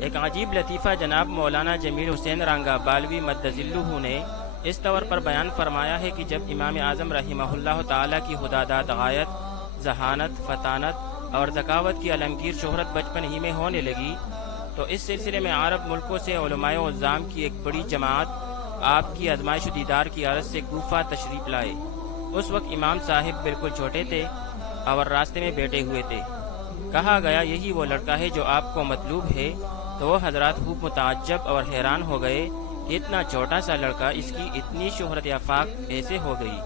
ایک عجیب لطیفہ جناب مولانا جمیل حسین رنگا بالوی مدذلہ نے اس طور پر بیان فرمایا ہے کہ جب امام اعظم رحمہ اللہ تعالیٰ کی خداداد غایت، ذہانت، فطانت اور ذکاوت کی عالمگیر شہرت بچپن ہی میں ہونے لگی تو اس سلسلے میں عرب ملکوں سے علماء و عظام کی ایک بڑی جماعت آپ کی آزمائش و دیدار کی عرض سے کوفہ تشریف لائے۔ اس وقت امام صاحب بالکل چھوٹے تھے اور راستے میں بیٹھے ہوئے تھے۔ کہا گیا یہی وہ لڑکا ہے جو آپ کو مطلوب ہے، تو وہ حضرات خوب متعجب اور حیران ہو گئے کہ اتنا چھوٹا سا لڑکا اس کی اتنی شہرت آفاق ایسے ہو گئی۔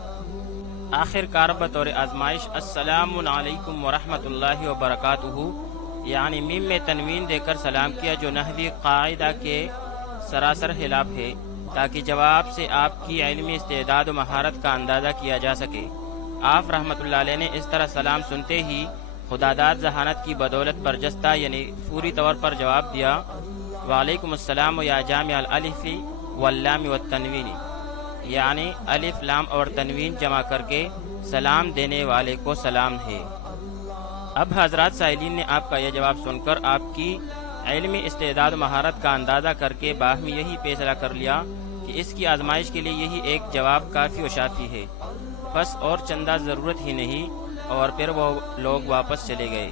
آخر کار بطور آزمائش السلام علیکم ورحمۃ اللہ وبرکاتہ یعنی میم میں تنوین دے کر سلام کیا، جو نحوی قاعدہ کے سراسر خلاف ہے، تاکہ جواب سے آپ کی علمی استعداد و مہارت کا اندازہ کیا جا سکے۔ آپ رحمۃ اللہ علیہ نے اس طرح سلام سنتے ہی خداداد ذہانت کی بدولت برجستہ یعنی پوری طور پر جواب دیا، وعلیکم السلام یا جامع الالف واللام والتنوین، یعنی الف، لام اور تنوین جمع کر کے سلام دینے والے کو سلام ہے۔ اب حضرات سائلین نے آپ کا یہ جواب سن کر آپ کی علمی استعداد و مہارت کا اندازہ کر کے باہمی یہی فیصلہ کر لیا کہ اس کی آزمائش کے لیے یہی ایک جواب کافی و شافی ہے، بس اور چندہ ضرورت ہی نہیں، اور پھر وہ لوگ واپس چلے گئے۔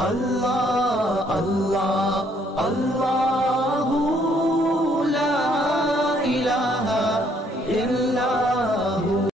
اللہ اللہ اللہ